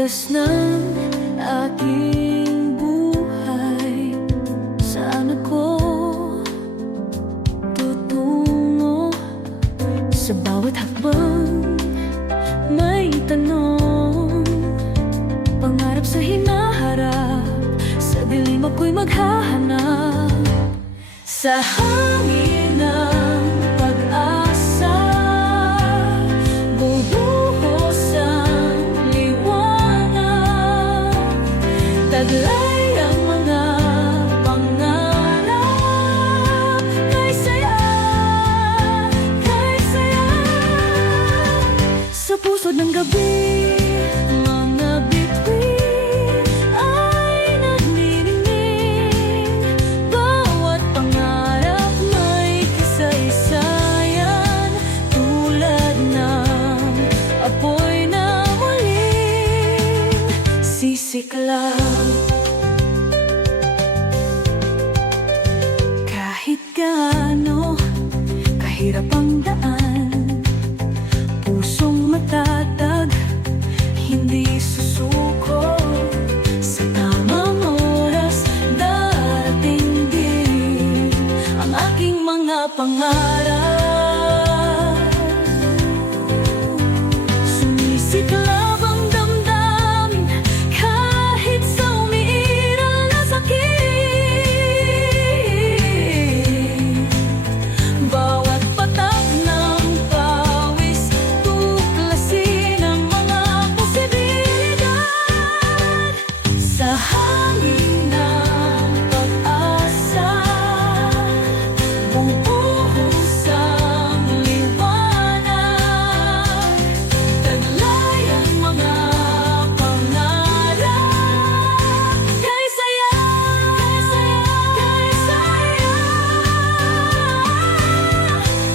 landas ng aking buhay. Saan ako tutungo? Sa bawat hakbang may tanong, pangarap sa hinaharap, sa dilim ako'y maghahanap. Sa hangin ng pag-asa, bubuhos ang liwanag. Taglay ang mga pangarap. Kay saya, kay saya. Sa pusod ng gabi, mga bituin ay nagniningning. Bawat pangarap may kasaysayan, tulad ng apoy na muling sisiklaw. Kahit gaano kahirap ang daan, pusong matatag, hindi susuko. Sa tamang oras, darating din ang aking mga pangarap. Sumisiklab ang damdamin kahit sa umiiral na sakit. Bawat patak ng pawis, tuklasin ang mga posibilidad. Sa hangin ng pag-asa, bubuhos ang liwanag. Taglay ang mga pangarap. Kay saya, kay saya, kay saya.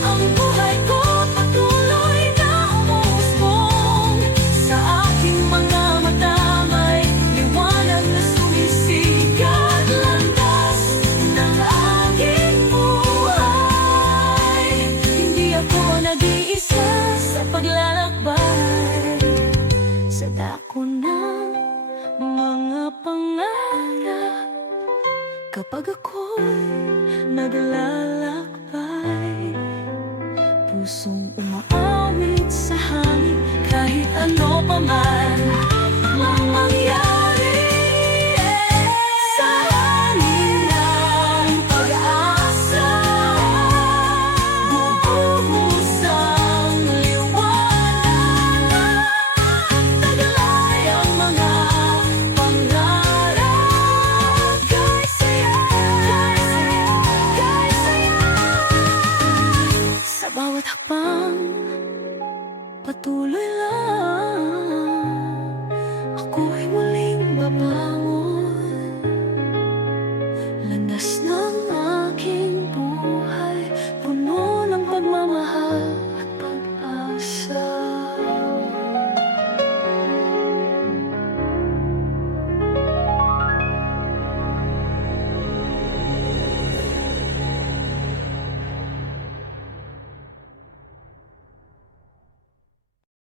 Ang buhay ko patuloy na umusbong. Sa aking mga mata may liwanag na sumisikat. Landas ng aking buhay. Hindi ako nag-iisa sa paglalakbay, sa dako ng mga pangarap. Kapag ako'y naglalakbay, pusong umaawit sa hangin, kahit ano pa man ang mangyari. Sa hangin ng pag-asa, bubuhos ang liwanag. Taglay ang mga pangarap. Kay saya, kay saya, kay saya. Sa bawat hakbang, patuloy lang, ako'y muling babang